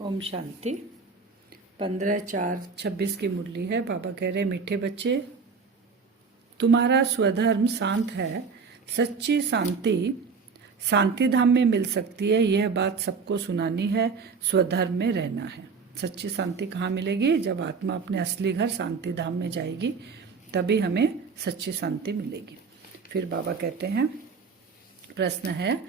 ओम शांति। 15/4/26 की मुरली है। बाबा कह रहे मीठे बच्चे, तुम्हारा स्वधर्म शांत है। सच्ची शांति शांति धाम में मिल सकती है, यह बात सबको सुनानी है। स्वधर्म में रहना है। सच्ची शांति कहाँ मिलेगी? जब आत्मा अपने असली घर शांति धाम में जाएगी, तभी हमें सच्ची शांति मिलेगी। फिर बाबा कहते हैं, प्रश्न है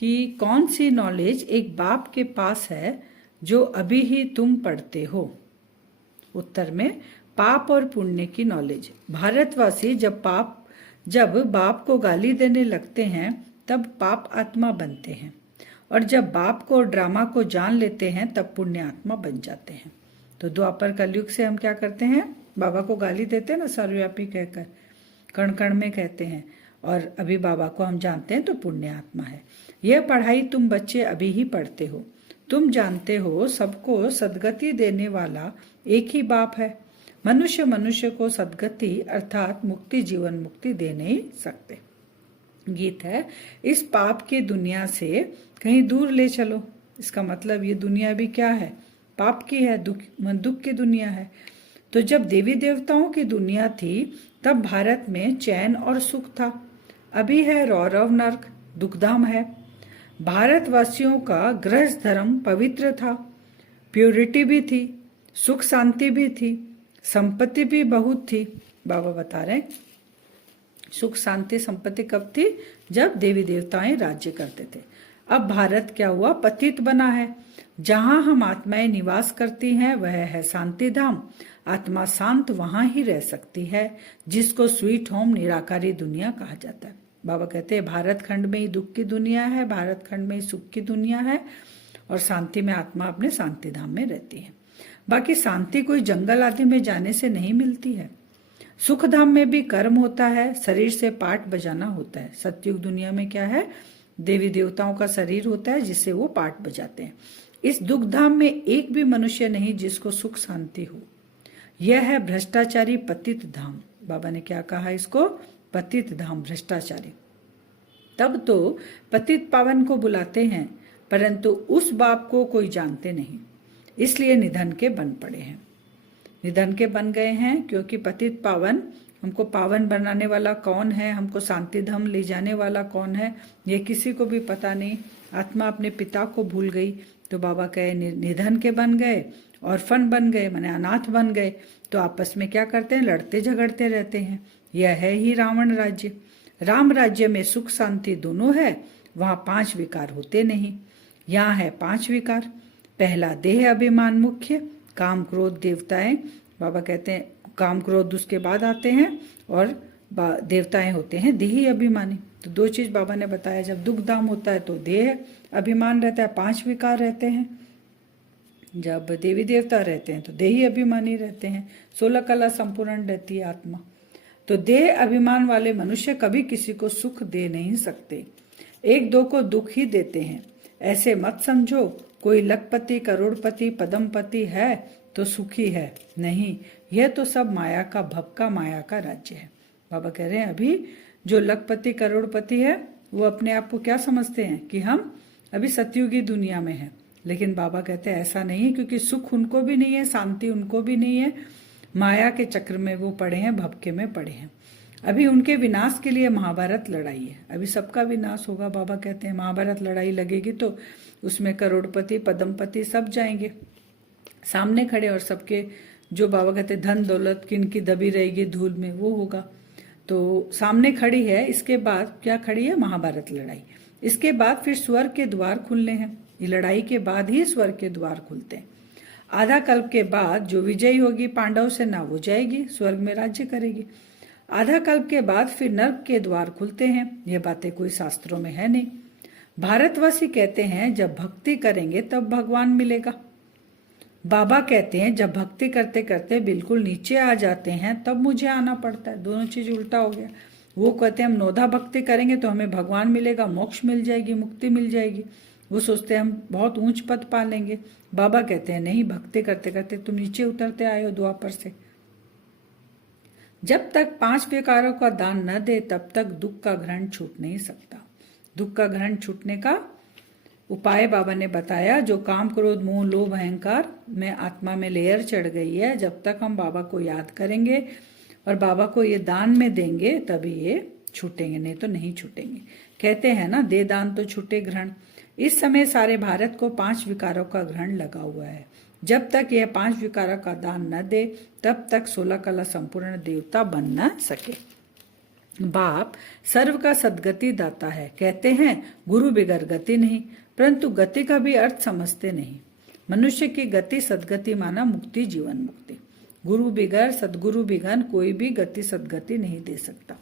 कि कौन सी नॉलेज एक बाप के पास है जो अभी ही तुम पढ़ते हो? उत्तर में, पाप और पुण्य की नॉलेज। भारतवासी जब बाप को गाली देने लगते हैं तब पाप आत्मा बनते हैं, और जब बाप को ड्रामा को जान लेते हैं तब पुण्य आत्मा बन जाते हैं। तो द्वापर कलयुग से हम क्या करते हैं? बाबा को गाली देते हैं ना, सर्वव्यापी कहकर, कण कण में कहते हैं, और अभी बाबा को हम जानते हैं तो पुण्य आत्मा है। यह पढ़ाई तुम बच्चे अभी ही पढ़ते हो। तुम जानते हो सबको सदगति देने वाला एक ही बाप है। मनुष्य को सदगति अर्थात मुक्ति, जीवन मुक्ति दे नहीं सकते। गीत है, इस पाप की दुनिया से कहीं दूर ले चलो। इसका मतलब ये दुनिया भी क्या है? पाप की है, दुख की दुनिया है। तो जब देवी देवताओं की दुनिया थी तब भारत में चैन और सुख था। अभी है रौरव नर्क, दुखधाम है। भारतवासियों का गृहस्थ धर्म पवित्र था, प्योरिटी भी थी, सुख शांति भी थी, संपत्ति भी बहुत थी। बाबा बता रहे हैं, सुख शांति संपत्ति कब थी? जब देवी देवताएं राज्य करते थे। अब भारत क्या हुआ? पतित बना है। जहां हम आत्माएं निवास करती हैं वह है शांति धाम। आत्मा शांत वहां ही रह सकती है, जिसको स्वीट होम, निराकारी दुनिया कहा जाता है। बाबा कहते हैं भारत खंड में ही दुख की दुनिया है, भारत खंड में ही सुख की दुनिया है, और शांति में आत्मा अपने शांति धाम में रहती है। बाकी शांति कोई जंगल आदि में जाने से नहीं मिलती है। सुख धाम में भी कर्म होता है, शरीर से पाठ बजाना होता है। सतयुग दुनिया में क्या है? देवी देवताओं का शरीर होता है जिससे वो पाठ बजाते हैं। इस दुख धाम में एक भी मनुष्य नहीं जिसको सुख शांति हो। यह है भ्रष्टाचारी पतित धाम। बाबा ने क्या कहा इसको? पतित धाम, भ्रष्टाचारी। तब तो पतित पावन को बुलाते हैं, परंतु उस बाप को कोई जानते नहीं, इसलिए निधन के बन पड़े हैं। निधन के बन गए हैं क्योंकि पतित पावन, हमको पावन बनाने वाला कौन है, हमको शांति धाम ले जाने वाला कौन है, ये किसी को भी पता नहीं। आत्मा अपने पिता को भूल गई, तो बाबा कहे निधन के बन गए, ऑर्फन बन गए, माने अनाथ बन गए। तो आपस में क्या करते हैं? लड़ते झगड़ते रहते हैं। यह है ही रावण राज्य। राम राज्य में सुख शांति दोनों है, वहां 5 विकार होते नहीं। यहाँ है 5 विकार। पहला देह अभिमान मुख्य, काम क्रोध देवताएं। बाबा कहते हैं काम क्रोध उसके बाद आते हैं, और देवताएं होते हैं देही अभिमानी। तो 2 चीज बाबा ने बताया। जब दुख धाम होता है तो देह अभिमान रहता है, 5 विकार रहते हैं। जब देवी देवता रहते हैं तो देही अभिमानी रहते हैं, 16 कला संपूर्ण रहती है आत्मा। तो देह अभिमान वाले मनुष्य कभी किसी को सुख दे नहीं सकते, 1-2 को दुख ही देते हैं। ऐसे मत समझो कोई लखपति, करोड़पति, पदमपति है तो सुखी है, नहीं। यह तो सब माया का भपका, माया का राज्य है। बाबा कह रहे हैं अभी जो लखपति करोड़पति है वो अपने आप को क्या समझते हैं कि हम अभी सतयुगी दुनिया में हैं। लेकिन बाबा कहते हैं ऐसा नहीं है, क्योंकि सुख उनको भी नहीं है, शांति उनको भी नहीं है। माया के चक्र में वो पड़े हैं, भपके में पड़े हैं। अभी उनके विनाश के लिए महाभारत लड़ाई है। अभी सबका विनाश होगा। बाबा कहते हैं महाभारत लड़ाई लगेगी तो उसमें करोड़पति, पदमपति सब जाएंगे सामने खड़े, और सबके जो बाबा कहते धन दौलत किनकी दबी रहेगी धूल में, वो होगा। तो सामने खड़ी है। इसके बाद क्या खड़ी है? महाभारत लड़ाई। इसके बाद फिर स्वर्ग के द्वार खुलने हैं। ये लड़ाई के बाद ही स्वर्ग के द्वार खुलते हैं। आधा कल्प के बाद जो विजयी होगी पांडव सेना, वो जाएगी स्वर्ग में राज्य करेगी। आधा कल्प के बाद फिर नर्क के द्वार खुलते हैं। ये बातें कोई शास्त्रों में है नहीं। भारतवासी कहते हैं जब भक्ति करेंगे तब भगवान मिलेगा। बाबा कहते हैं जब भक्ति करते करते बिल्कुल नीचे आ जाते हैं तब मुझे आना पड़ता है। दोनों चीज उल्टा हो गया। वो कहते हैं हम नौधा भक्ति करेंगे तो हमें भगवान मिलेगा, मोक्ष मिल जाएगी, मुक्ति मिल जाएगी। वो सोचते हैं हम बहुत ऊंच पद पा लेंगे। बाबा कहते हैं नहीं, भक्ति करते करते तुम नीचे उतरते आए हो द्वापर से। जब तक 5 विकारों का दान न दे तब तक दुख का ग्रहण छूट नहीं सकता। दुख का ग्रहण छूटने का उपाय बाबा ने बताया। जो काम क्रोध मोह लोभ अहंकार में आत्मा में लेयर चढ़ गई है, जब तक हम बाबा को याद करेंगे और बाबा को ये दान में देंगे तभी ये छूटेंगे, नहीं तो नहीं छूटेंगे। कहते हैं ना, दे दान तो छूटे ग्रहण। इस समय सारे भारत को 5 विकारों का ग्रहण लगा हुआ है। जब तक यह 5 विकारों का दान न दे तब तक 16 कला संपूर्ण देवता बन न सके। बाप सर्व का सदगति दाता है। कहते हैं गुरु बिगर गति नहीं, परंतु गति का भी अर्थ समझते नहीं। मनुष्य की गति सदगति माना मुक्ति, जीवन मुक्ति। गुरु बिगर सदगुरु बिगन कोई भी गति सदगति नहीं दे सकता।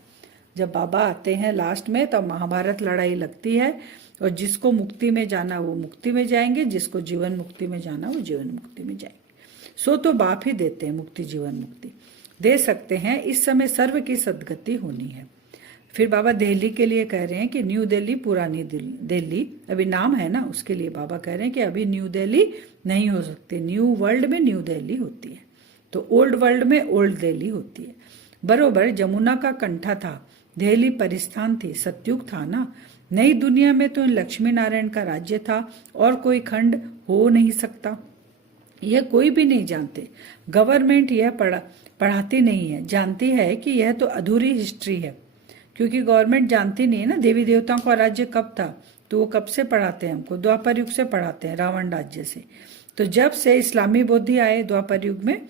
जब बाबा आते हैं लास्ट में तब महाभारत लड़ाई लगती है, और जिसको मुक्ति में जाना वो मुक्ति में जाएंगे, जिसको जीवन मुक्ति में जाना वो जीवन मुक्ति में जाएंगे। सो तो बाप ही देते हैं मुक्ति, जीवन मुक्ति दे सकते हैं। इस समय सर्व की सदगति होनी है। फिर बाबा दिल्ली के लिए कह रहे हैं कि न्यू दिल्ली, पुरानी दिल्ली अभी नाम है ना, उसके लिए बाबा कह रहे हैं कि अभी न्यू दिल्ली नहीं हो सकती। न्यू वर्ल्ड में न्यू दिल्ली होती है, तो ओल्ड वर्ल्ड में ओल्ड दिल्ली होती है। बरोबर जमुना का कंठा था, दिल्ली परिस्थान थी, सतयुग था ना। नई दुनिया में तो लक्ष्मी नारायण का राज्य था और कोई खंड हो नहीं सकता। यह कोई भी नहीं जानते। गवर्नमेंट यह पढ़ाती नहीं है, जानती है कि यह तो अधूरी हिस्ट्री है, क्योंकि गवर्नमेंट जानती नहीं है ना देवी देवताओं का राज्य कब था। तो वो कब से पढ़ाते हैं हमको? द्वापर युग से पढ़ाते हैं, रावण राज्य से। तो जब से इस्लामी बुद्धि आए, द्वापर युग में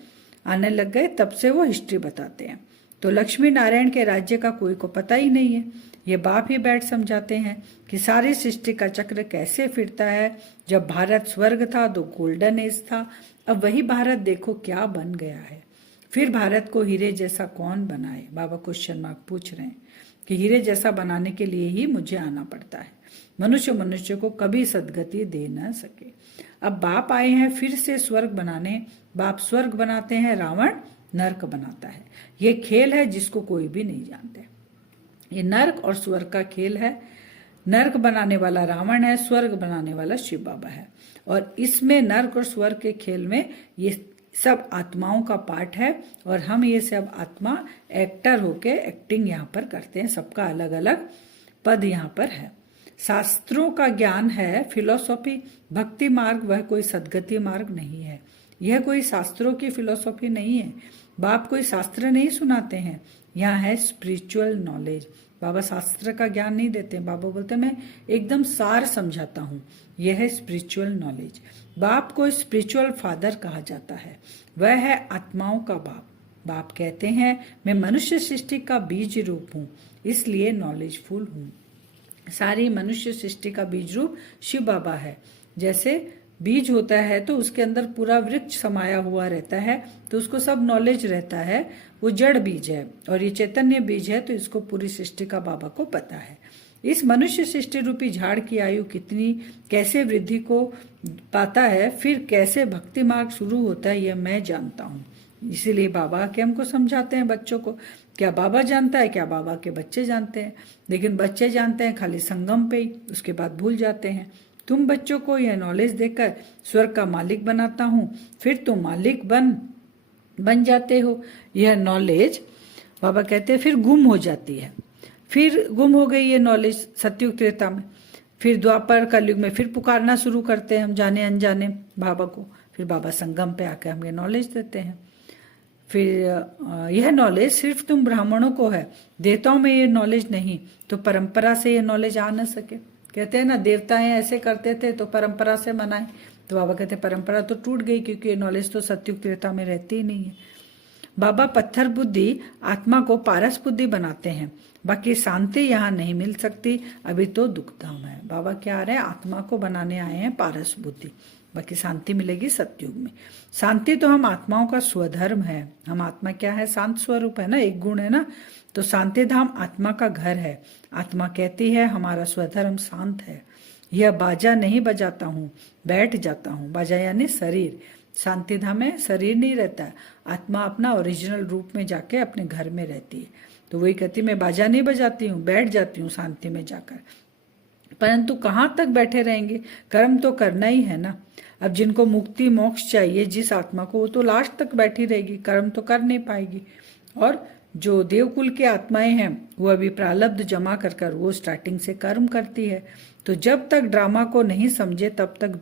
आने लग गए, तब से वो हिस्ट्री बताते हैं। तो लक्ष्मी नारायण के राज्य का कोई को पता ही नहीं है। ये बाप ही बैठ समझाते हैं कि सारी सृष्टि का चक्र कैसे फिरता है। जब भारत स्वर्ग था तो गोल्डन एज था, अब वही भारत देखो क्या बन गया है। फिर भारत को हीरे जैसा कौन बनाए? बाबा क्वेश्चन मार्क पूछ रहे हैं कि हीरे जैसा बनाने के लिए ही मुझे आना पड़ता है। मनुष्य को कभी सदगति दे न सके। अब बाप आए हैं फिर से स्वर्ग बनाने। बाप स्वर्ग बनाते हैं, रावण नरक बनाता है। ये खेल है जिसको कोई भी नहीं जानते। ये नरक और स्वर्ग का खेल है। नरक बनाने वाला रावण है, स्वर्ग बनाने वाला शिव बाबा है। और इसमें नरक और स्वर्ग के खेल में ये सब आत्माओं का पार्ट है, और हम ये सब आत्मा एक्टर होके एक्टिंग यहाँ पर करते हैं। सबका अलग अलग पद यहाँ पर है। शास्त्रों का ज्ञान है फिलोसॉफी। भक्ति मार्ग वह कोई सदगति मार्ग नहीं है। यह कोई शास्त्रों की फिलोसॉफी नहीं है। बाप कोई शास्त्र नहीं सुनाते हैं, यहाँ है स्पिरिचुअल नॉलेज। बाबा शास्त्र का ज्ञान नहीं देते। बाबा बोलते मैं एकदम सार समझाता हूँ। यह है स्पिरिचुअल नॉलेज। बाप को स्पिरिचुअल फादर कहा जाता है, वह है आत्माओं का बाप। बाप कहते हैं मैं मनुष्य सृष्टि का बीज रूप हूँ, इसलिए नॉलेजफुल हूँ। सारी मनुष्य सृष्टि का बीज रूप शिव बाबा है। जैसे बीज होता है तो उसके अंदर पूरा वृक्ष समाया हुआ रहता है, तो उसको सब नॉलेज रहता है। वो जड़ बीज है और ये चैतन्य बीज है, तो इसको पूरी सृष्टि का बाबा को पता है। इस मनुष्य सृष्टि रूपी झाड़ की आयु कितनी कैसे वृद्धि को पाता है, फिर कैसे भक्ति मार्ग शुरू होता है, यह मैं जानता हूँ। इसीलिए बाबा के हमको समझाते हैं बच्चों को। क्या बाबा जानता है? क्या बाबा के बच्चे जानते हैं? लेकिन बच्चे जानते हैं खाली संगम पे ही, उसके बाद भूल जाते हैं। तुम बच्चों को यह नॉलेज देकर स्वर्ग का मालिक बनाता हूँ, फिर तुम मालिक बन जाते हो। यह नॉलेज बाबा कहते हैं फिर गुम हो जाती है। फिर गुम हो गई ये नॉलेज सतयुग त्रेता में। फिर द्वापर कलयुग में फिर पुकारना शुरू करते हैं हम जाने अनजाने बाबा को। फिर बाबा संगम पे आकर हमें नॉलेज देते हैं। फिर यह नॉलेज सिर्फ तुम ब्राह्मणों को है, देवताओं में ये नॉलेज नहीं, तो परंपरा से ये नॉलेज आ न सके। कहते हैं ना देवताएं ऐसे करते थे तो परंपरा से मनाए। तो बाबा कहते हैं परंपरा तो टूट गई, क्योंकि ये नॉलेज तो सतयुग त्रेता में रहती ही नहीं है। बाबा पत्थर बुद्धि आत्मा को पारस बुद्धि बनाते हैं, बाकी शांति यहाँ नहीं मिल सकती, अभी तो दुखधाम है। बाबा क्या आ रहे हैं? आत्मा को बनाने आए हैं पारस बुद्धि, बाकी शांति मिलेगी सतयुग में। शांति तो हम आत्माओं का स्वधर्म है। हम आत्मा क्या है? शांत स्वरूप है ना, एक गुण है ना। तो शांति धाम आत्मा का घर है। आत्मा कहती है हमारा स्वधर्म शांत है। यह बाजा नहीं बजाता हूँ, बैठ जाता हूँ। बाजा यानी शरीर। शांति धाम में शरीर नहीं रहता, आत्मा अपना ओरिजिनल रूप में जाके अपने घर में रहती है। तो वही कहती मैं बाजा नहीं बजाती हूँ, बैठ जाती हूँ शांति में जाकर। परंतु कहाँ तक बैठे रहेंगे? कर्म तो करना ही है ना। अब जिनको मुक्ति मोक्ष चाहिए जिस आत्मा को, वो तो लास्ट तक बैठी रहेगी, कर्म तो कर नहीं पाएगी। और जो देवकुल की आत्माएं हैं वो अभी प्रारब्ध जमा कर कर वो स्टार्टिंग से कर्म करती है। तो जब तक ड्रामा को नहीं समझे तब तक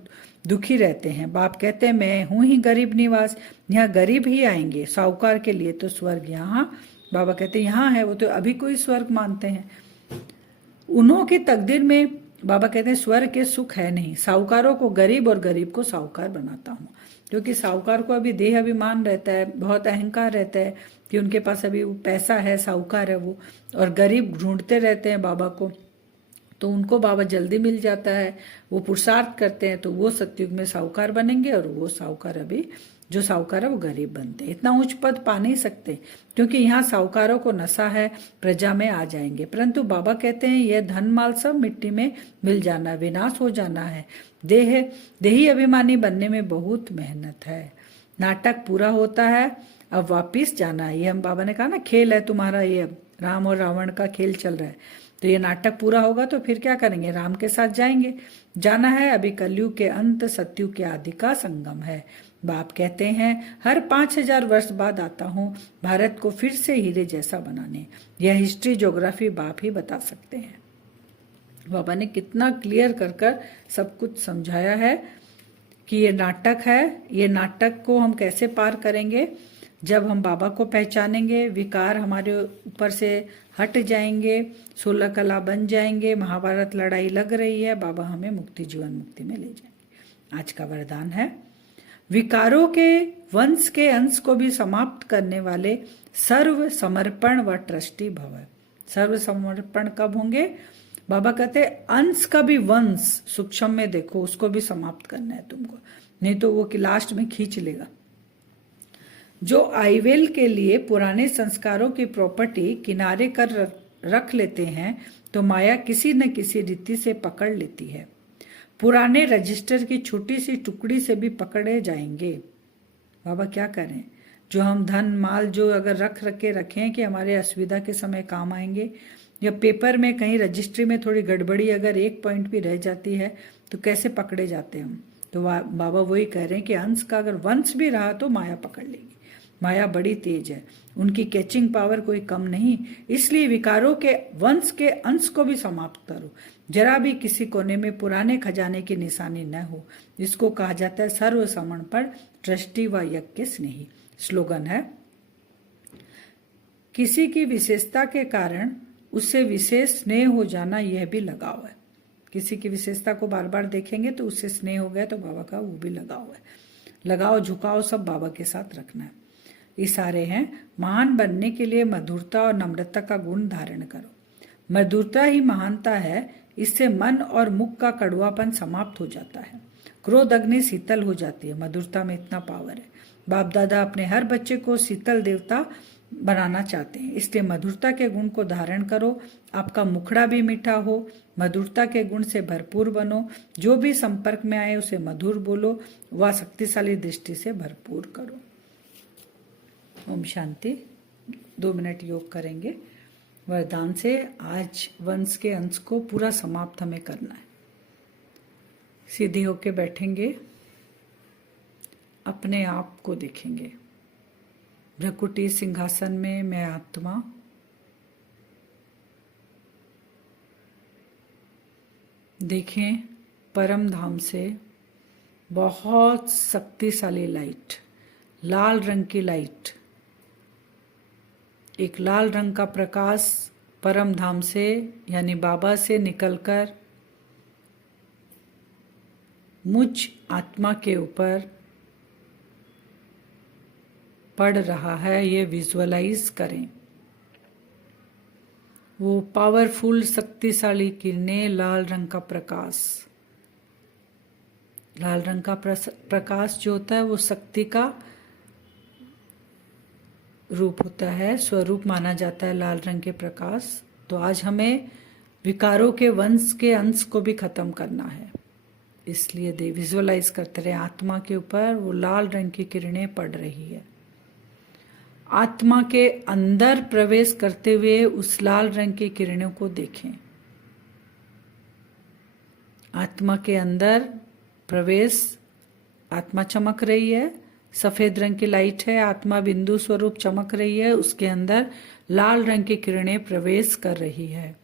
दुखी रहते हैं। बाप कहते हैं मैं हूं ही गरीब निवास, यहाँ गरीब ही आएंगे, साहूकार के लिए तो स्वर्ग यहाँ। बाबा कहते हैं यहाँ है, वो तो अभी कोई स्वर्ग मानते हैं। उन्हों की तकदीर में बाबा कहते हैं स्वर्ग के सुख है नहीं, साहूकारों को गरीब और गरीब को साहूकार बनाता हूँ। क्योंकि साहूकार को अभी देह अभिमान रहता है, बहुत अहंकार रहता है कि उनके पास अभी पैसा है, साहूकार है वो, और गरीब ढूंढते रहते हैं बाबा को, तो उनको बाबा जल्दी मिल जाता है। वो पुरुषार्थ करते हैं तो वो सतयुग में साहूकार बनेंगे, और वो साहूकार अभी जो साहूकार है वो गरीब बनते हैं। इतना उच्च पद पा नहीं सकते क्योंकि यहाँ साहूकारों को नशा है, प्रजा में आ जाएंगे। परंतु बाबा कहते हैं यह धन माल सब मिट्टी में मिल जाना, विनाश हो जाना है। देही अभिमानी बनने में बहुत मेहनत है। नाटक पूरा होता है, अब वापिस जाना है। ये हम बाबा ने कहा ना, खेल है तुम्हारा, ये राम और रावण का खेल चल रहा है। तो ये नाटक पूरा होगा तो फिर क्या करेंगे, राम के साथ जाएंगे, जाना है। अभी कलयुग के अंत सतयुग के आदि का संगम है। बाप कहते हैं हर 5000 वर्ष बाद आता हूँ भारत को फिर से हीरे जैसा बनाने। यह हिस्ट्री ज्योग्राफी बाप ही बता सकते हैं। बाबा ने कितना क्लियर कर कर सब कुछ समझाया है कि ये नाटक है। ये नाटक को हम कैसे पार करेंगे, जब हम बाबा को पहचानेंगे, विकार हमारे ऊपर से हट जाएंगे, 16 कला बन जाएंगे, महाभारत लड़ाई लग रही है, बाबा हमें मुक्ति जीवन मुक्ति में ले जाएंगे। आज का वरदान है विकारों के वंश के अंश को भी समाप्त करने वाले सर्व समर्पण व ट्रस्टी भव। सर्व समर्पण कब होंगे, बाबा कहते अंश का भी वंश सूक्ष्म में देखो, उसको भी समाप्त करना है तुमको, नहीं तो वो लास्ट में खींच लेगा। जो आईवेल के लिए पुराने संस्कारों की प्रॉपर्टी किनारे कर रख लेते हैं तो माया किसी न किसी रीति से पकड़ लेती है। पुराने रजिस्टर की छोटी सी टुकड़ी से भी पकड़े जाएंगे। बाबा क्या करें, जो हम धन माल जो अगर रख के रखें कि हमारे असुविधा के समय काम आएंगे, या पेपर में कहीं रजिस्ट्री में थोड़ी गड़बड़ी अगर एक पॉइंट भी रह जाती है तो कैसे पकड़े जाते हैं हम। तो बाबा वही कह रहे हैं कि अंश का अगर वंश भी रहा तो माया पकड़ लेगी। माया बड़ी तेज है, उनकी कैचिंग पावर कोई कम नहीं। इसलिए विकारों के वंश के अंश को भी समाप्त करो, जरा भी किसी कोने में पुराने खजाने की निशानी न हो। इसको कहा जाता है सर्व समर्पण ट्रस्टी व यज्ञ स्नेही। स्लोगन है किसी की विशेषता के कारण उससे विशेष स्नेह हो जाना, यह भी लगाव है। किसी की विशेषता को बार बार देखेंगे तो उससे स्नेह हो गया तो बाबा का वो भी लगाव है। लगाव झुकाव सब बाबा के साथ रखना है। इशारे हैं महान बनने के लिए मधुरता और नम्रता का गुण धारण करो। मधुरता ही महानता है, इससे मन और मुख का कड़वापन समाप्त हो जाता है, क्रोध अग्नि शीतल हो जाती है। मधुरता में इतना पावर है। बाप दादा अपने हर बच्चे को शीतल देवता बनाना चाहते हैं, इसलिए मधुरता के गुण को धारण करो। आपका मुखड़ा भी मीठा हो, मधुरता के गुण से भरपूर बनो। जो भी संपर्क में आए उसे मधुर बोलो, वह शक्तिशाली दृष्टि से भरपूर करो। ओम शांति। 2 मिनट योग करेंगे वरदान से। आज वंश के अंश को पूरा समाप्त हमें करना है। सीधे होके बैठेंगे, अपने आप को देखेंगे भ्रकुटी सिंहासन में। मैं आत्मा देखें परम धाम से बहुत शक्तिशाली लाइट, लाल रंग की लाइट, एक लाल रंग का प्रकाश परम धाम से यानी बाबा से निकलकर मुझ आत्मा के ऊपर पड़ रहा है। ये विजुअलाइज करें। वो पावरफुल शक्तिशाली किरणें, लाल रंग का प्रकाश। लाल रंग का प्रकाश जो होता है वो शक्ति का रूप होता है, स्वरूप माना जाता है लाल रंग के प्रकाश। तो आज हमें विकारों के वंश के अंश को भी खत्म करना है, इसलिए विजुअलाइज करते रहे आत्मा के ऊपर वो लाल रंग की किरणें पड़ रही है। आत्मा के अंदर प्रवेश करते हुए उस लाल रंग की किरणों को देखें। आत्मा के अंदर प्रवेश, आत्मा चमक रही है, सफेद रंग की लाइट है, आत्मा बिंदु स्वरूप चमक रही है, उसके अंदर लाल रंग की किरणें प्रवेश कर रही है,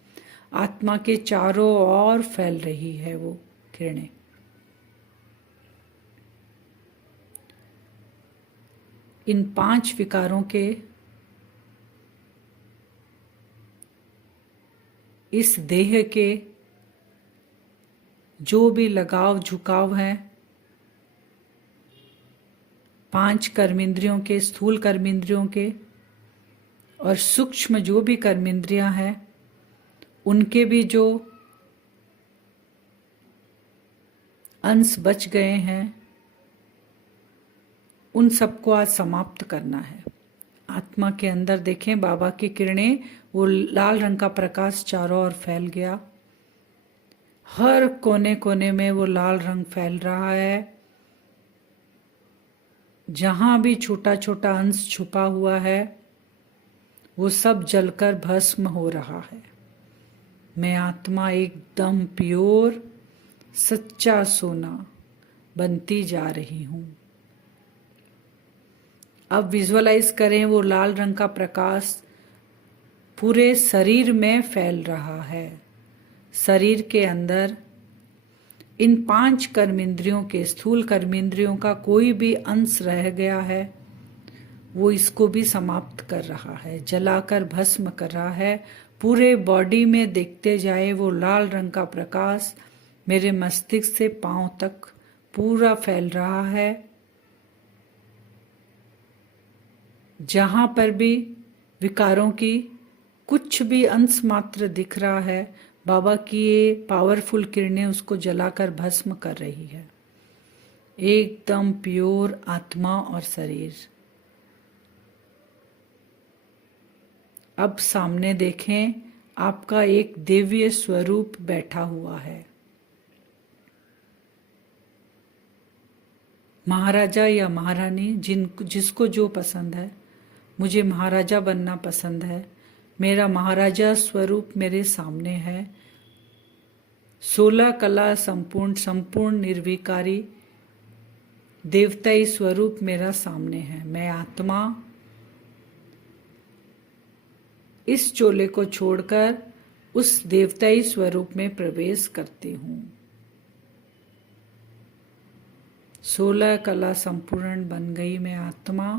आत्मा के चारों ओर फैल रही है वो किरणें। इन 5 विकारों के इस देह के जो भी लगाव झुकाव हैं, 5 कर्मेंद्रियों के, स्थूल कर्मेंद्रियों के और सूक्ष्म जो भी कर्मेंद्रियां हैं, उनके भी जो अंश बच गए हैं, उन सबको आज समाप्त करना है। आत्मा के अंदर देखें बाबा की किरणें, वो लाल रंग का प्रकाश चारों ओर फैल गया, हर कोने कोने में वो लाल रंग फैल रहा है, जहां भी छोटा छोटा अंश छुपा हुआ है वो सब जलकर भस्म हो रहा है। मैं आत्मा एकदम प्योर सच्चा सोना बनती जा रही हूं। अब विजुअलाइज करें वो लाल रंग का प्रकाश पूरे शरीर में फैल रहा है। शरीर के अंदर इन 5 कर्मेंद्रियों के, स्थूल कर्मेंद्रियों का कोई भी अंश रह गया है, वो इसको भी समाप्त कर रहा है, जलाकर भस्म कर रहा है। पूरे बॉडी में देखते जाए वो लाल रंग का प्रकाश मेरे मस्तिष्क से पांव तक पूरा फैल रहा है। जहां पर भी विकारों की कुछ भी अंश मात्र दिख रहा है, बाबा की ये पावरफुल किरणें उसको जलाकर भस्म कर रही है। एकदम प्योर आत्मा और शरीर। अब सामने देखें, आपका एक दिव्य स्वरूप बैठा हुआ है। महाराजा या महारानी, जिसको जो पसंद है, मुझे महाराजा बनना पसंद है। मेरा महाराजा स्वरूप मेरे सामने है। 16 कला संपूर्ण निर्विकारी देवताई स्वरूप मेरा सामने है। मैं आत्मा इस चोले को छोड़कर उस देवताई स्वरूप में प्रवेश करती हूं। 16 कला संपूर्ण बन गई मैं आत्मा।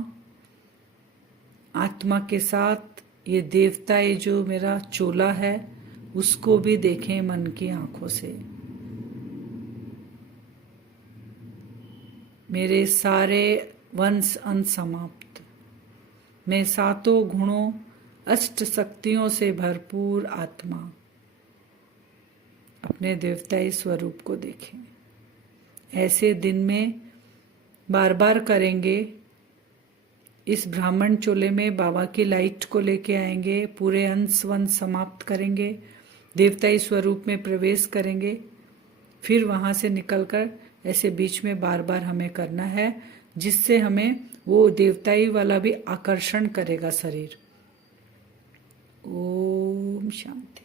आत्मा के साथ ये देवताई जो मेरा चोला है, उसको भी देखें मन की आंखों से। मेरे सारे वंश अंश समाप्त। मैं 7 गुणों, 8 शक्तियों से भरपूर आत्मा। अपने देवताई स्वरूप को देखें। ऐसे दिन में बार बार करेंगे। इस ब्राह्मण चोले में बाबा की लाइट को लेके आएंगे, पूरे अंश वंश समाप्त करेंगे, देवताई स्वरूप में प्रवेश करेंगे, फिर वहां से निकलकर ऐसे बीच में बार बार हमें करना है, जिससे हमें वो देवताई वाला भी आकर्षण करेगा शरीर। ओम शांति।